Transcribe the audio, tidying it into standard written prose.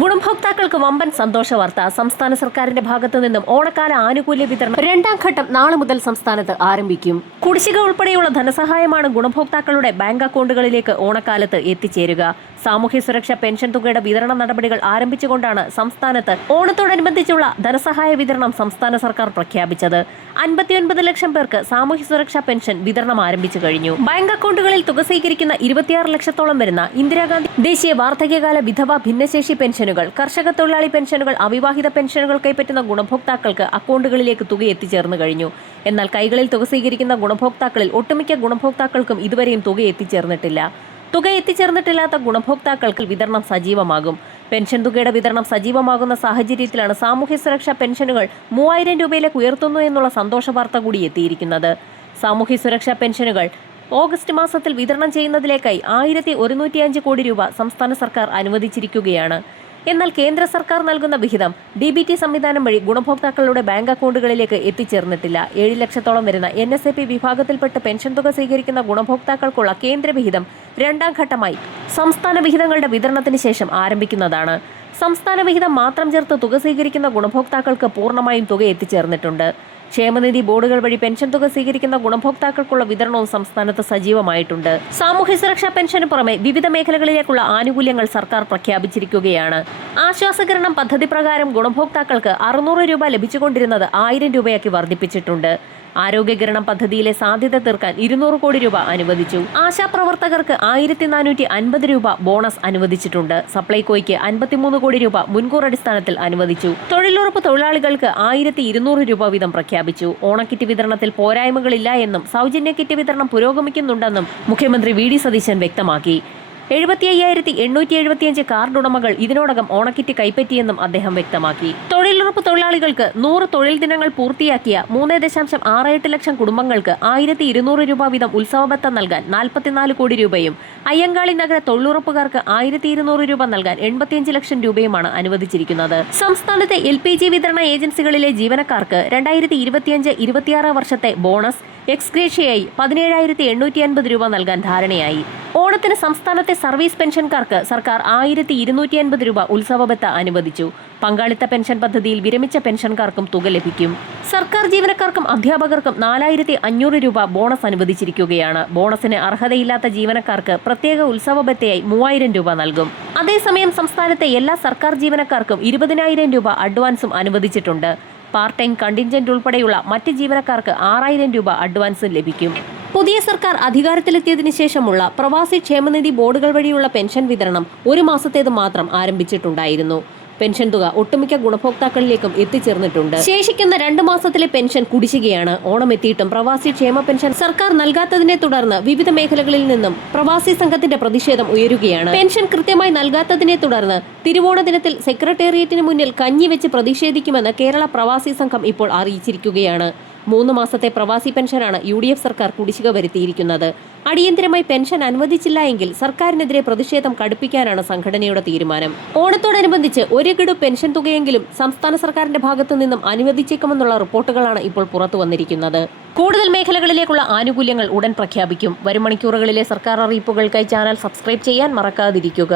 ഗുണഭോക്താക്കൾക്ക് വമ്പൻ സന്തോഷ വാർത്ത. സംസ്ഥാന സർക്കാരിന്റെ ഭാഗത്തു നിന്നും ഓണക്കാല ആനുകൂല്യ വിതരണം രണ്ടാം ഘട്ടം നാളെ മുതൽ സംസ്ഥാനത്ത് ആരംഭിക്കും. കുടിശ്ശിക ഉൾപ്പെടെയുള്ള ധനസഹായമാണ് ഗുണഭോക്താക്കളുടെ ബാങ്ക് അക്കൗണ്ടുകളിലേക്ക് ഓണക്കാലത്ത് എത്തിച്ചേരുക. സാമൂഹ്യ സുരക്ഷാ പെൻഷൻ തുകയുടെ വിതരണ നടപടികൾ ആരംഭിച്ചുകൊണ്ടാണ് സംസ്ഥാനത്ത് ഓണത്തോടനുബന്ധിച്ചുള്ള ധനസഹായ വിതരണം സംസ്ഥാന സർക്കാർ പ്രഖ്യാപിച്ചത്. 59 ലക്ഷം പേർക്ക് സാമൂഹ്യ സുരക്ഷാ പെൻഷൻ വിതരണം ആരംഭിച്ചു കഴിഞ്ഞു. ബാങ്ക് അക്കൗണ്ടുകളിൽ തുക സ്വീകരിക്കുന്ന 26 ലക്ഷത്തോളം വരുന്ന ഇന്ദിരാഗാന്ധി ദേശീയ വാർദ്ധക്യകാല വിധവ ഭിന്നശേഷി പെൻഷനുകൾ, കർഷക തൊഴിലാളി പെൻഷനുകൾ, അവിവാഹിത പെൻഷനുകൾ കൈപ്പറ്റുന്ന ഗുണഭോക്താക്കൾക്ക് അക്കൗണ്ടുകളിലേക്ക് തുക എത്തിച്ചേർന്നു കഴിഞ്ഞു. എന്നാൽ കൈകളിൽ തുക സ്വീകരിക്കുന്ന ഗുണഭോക്താക്കളിൽ ഒട്ടുമിക്ക ഗുണഭോക്താക്കൾക്കും ഇതുവരെയും തുക എത്തിച്ചേർന്നിട്ടില്ല. തുക എത്തിച്ചേർന്നിട്ടില്ലാത്ത ഗുണഭോക്താക്കൾക്ക് വിതരണം സജീവമാകും. പെൻഷൻ തുകയുടെ വിതരണം സജീവമാകുന്ന സാഹചര്യത്തിലാണ് സാമൂഹ്യ സുരക്ഷാ പെൻഷനുകൾ 3000 രൂപയിലേക്ക് ഉയർത്തുന്നു എന്നുള്ള സന്തോഷ വാർത്ത കൂടി എത്തിയിരിക്കുന്നത്. സാമൂഹ്യ സുരക്ഷാ പെൻഷനുകൾ ഓഗസ്റ്റ് മാസത്തിൽ വിതരണം ചെയ്യുന്നതിലേക്കായി 1105 കോടി രൂപ സംസ്ഥാന സർക്കാർ അനുവദിച്ചിരിക്കുകയാണ്. എന്നാൽ കേന്ദ്ര സർക്കാർ നൽകുന്ന വിഹിതം DBT സംവിധാനം വഴി ഗുണഭോക്താക്കളുടെ ബാങ്ക് അക്കൗണ്ടുകളിലേക്ക് എത്തിച്ചേർന്നിട്ടില്ല. 7 ലക്ഷത്തോളം വരുന്ന NSAP വിഭാഗത്തിൽപ്പെട്ട് പെൻഷൻ തുക സ്വീകരിക്കുന്ന ഗുണഭോക്താക്കൾക്കുള്ള കേന്ദ്ര വിഹിതം രണ്ടാം ഘട്ടമായി സംസ്ഥാന വിഹിതങ്ങളുടെ വിതരണത്തിന് ശേഷം ആരംഭിക്കുന്നതാണ്. സംസ്ഥാന വിഹിതം മാത്രം ചേർത്ത് തുക സ്വീകരിക്കുന്ന ഗുണഭോക്താക്കൾക്ക് പൂർണ്ണമായും തുക എത്തിച്ചേർന്നിട്ടുണ്ട്. ക്ഷേമനിധി ബോർഡുകൾ വഴി പെൻഷൻ തുക സ്വീകരിക്കുന്ന ഗുണഭോക്താക്കൾക്കുള്ള വിതരണവും സംസ്ഥാനത്ത് സജീവമായിട്ടുണ്ട്. സാമൂഹ്യ സുരക്ഷാ പെൻഷന് പുറമെ വിവിധ മേഖലകളിലേക്കുള്ള ആനുകൂല്യങ്ങൾ സർക്കാർ പ്രഖ്യാപിച്ചിരിക്കുകയാണ്. ആശ്വാസകിരണം പദ്ധതി പ്രകാരം ഗുണഭോക്താക്കൾക്ക് 600 രൂപ ലഭിച്ചുകൊണ്ടിരുന്നത് 1000 രൂപയാക്കി വർദ്ധിപ്പിച്ചിട്ടുണ്ട്. ആരോഗ്യകിരണം പദ്ധതിയിലെ സാധ്യത തീർക്കാൻ 200 കോടി രൂപ അനുവദിച്ചു. ആശാപ്രവർത്തകർക്ക് 1450 രൂപ ബോണസ് അനുവദിച്ചിട്ടുണ്ട്. സപ്ലൈകോയ്ക്ക് 53 കോടി രൂപ മുൻകൂർ അടിസ്ഥാനത്തിൽ അനുവദിച്ചു. തൊഴിലുറപ്പ് തൊഴിലാളികൾക്ക് 1200 രൂപ വീതം പ്രഖ്യാപിച്ചു. ഓണക്കിറ്റ് വിതരണത്തിൽ പോരായ്മകളില്ല എന്നും സൗജന്യ കിറ്റ് വിതരണം പുരോഗമിക്കുന്നുണ്ടെന്നും മുഖ്യമന്ത്രി VD സതീശൻ വ്യക്തമാക്കി. 75,875 കാർഡ് ഉടമകൾ ഇതിനോടകം ഓണക്കിറ്റ് കൈപ്പറ്റിയെന്നും അദ്ദേഹം വ്യക്തമാക്കി. തൊഴിലുറപ്പ് തൊഴിലാളികൾക്ക് 100 തൊഴിൽ ദിനങ്ങൾ പൂർത്തിയാക്കിയ 3.68 ലക്ഷം കുടുംബങ്ങൾക്ക് 1200 രൂപ വീതം ഉത്സവബത്ത നൽകാൻ 44 കോടി രൂപയും അയ്യങ്കാളി നഗര തൊഴിലുറപ്പുകാർക്ക് 1200 രൂപ നൽകാൻ 85 ലക്ഷം രൂപയുമാണ് അനുവദിച്ചിരിക്കുന്നത്. സംസ്ഥാനത്തെ LPG വിതരണ ഏജൻസികളിലെ ജീവനക്കാർക്ക് 2025-26 വർഷത്തെ ബോണസ് എക്സ്ഗ്രേഷ്യയായി 17,850 രൂപ നൽകാൻ ധാരണയായി. ഓണത്തിന് സംസ്ഥാനത്തെ സർവീസ് പെൻഷൻകാർക്ക് സർക്കാർ 1250 രൂപ ഉത്സവബത്ത അനുവദിച്ചു. പങ്കാളിത്ത പെൻഷൻ പദ്ധതിയിൽ വിരമിച്ച പെൻഷൻകാർക്കും തുക ലഭിക്കും. സർക്കാർ ജീവനക്കാർക്കും അധ്യാപകർക്കും 4500 രൂപ ബോണസ് അനുവദിച്ചിരിക്കുകയാണ്. ബോണസിന് അർഹതയില്ലാത്ത ജീവനക്കാർക്ക് പ്രത്യേക ഉത്സവബത്തയായി 3000 രൂപ നൽകും. അതേസമയം സംസ്ഥാനത്തെ എല്ലാ സർക്കാർ ജീവനക്കാർക്കും 20,000 രൂപ അഡ്വാൻസും അനുവദിച്ചിട്ടുണ്ട്. പാർട്ട് ടൈം കണ്ടിൻജന്റ് ഉൾപ്പെടെയുള്ള മറ്റ് ജീവനക്കാർക്ക് 6000 രൂപ അഡ്വാൻസും ലഭിക്കും. പുതിയ സർക്കാർ അധികാരത്തിലെത്തിയതിനു ശേഷമുള്ള പ്രവാസി ക്ഷേമനിധി ബോർഡുകൾ വഴിയുള്ള പെൻഷൻ വിതരണം 1 മാസത്തേത് മാത്രം ആരംഭിച്ചിട്ടുണ്ടായിരുന്നു. പെൻഷൻ തുക ഒട്ടുമിക്ക ഗുണഭോക്താക്കളിലേക്കും എത്തിച്ചേർന്നിട്ടുണ്ട്. ശേഷിക്കുന്ന 2 മാസത്തിലെ പെൻഷൻ കുടിശ്ശികയാണ്. ഓണം എത്തിയിട്ടും പ്രവാസി ക്ഷേമ പെൻഷൻ സർക്കാർ നൽകാത്തതിനെ തുടർന്ന് വിവിധ മേഖലകളിൽ നിന്നും പ്രവാസി സംഘത്തിന്റെ പ്രതിഷേധം ഉയരുകയാണ്. പെൻഷൻ കൃത്യമായി നൽകാത്തതിനെ തുടർന്ന് തിരുവോണ ദിനത്തിൽ സെക്രട്ടേറിയറ്റിന് മുന്നിൽ കഞ്ഞി വെച്ച് പ്രതിഷേധിക്കുമെന്ന് കേരള പ്രവാസി സംഘം ഇപ്പോൾ അറിയിച്ചിരിക്കുകയാണ്. 3 മാസത്തെ പ്രവാസി പെൻഷനാണ് UDF സർക്കാർ കുടിശ്ശിക വരുത്തിയിരിക്കുന്നത്. അടിയന്തരമായി പെൻഷൻ അനുവദിച്ചില്ല എങ്കിൽ സർക്കാരിനെതിരെ പ്രതിഷേധം കടുപ്പിക്കാനാണ് സംഘടനയുടെ തീരുമാനം. ഓണത്തോടനുബന്ധിച്ച് 1 ഗഡു പെൻഷൻ തുകയെങ്കിലും സംസ്ഥാന സർക്കാരിന്റെ ഭാഗത്തു നിന്നും അനുവദിച്ചേക്കുമെന്നുള്ള റിപ്പോർട്ടുകളാണ് ഇപ്പോൾ പുറത്തു വന്നിരിക്കുന്നത്. കൂടുതൽ മേഖലകളിലേക്കുള്ള ആനുകൂല്യങ്ങൾ ഉടൻ പ്രഖ്യാപിക്കും. വരും മണിക്കൂറുകളിലെ സർക്കാർ അറിയിപ്പുകൾക്കായി ചാനൽ സബ്സ്ക്രൈബ് ചെയ്യാൻ മറക്കാതിരിക്കുക.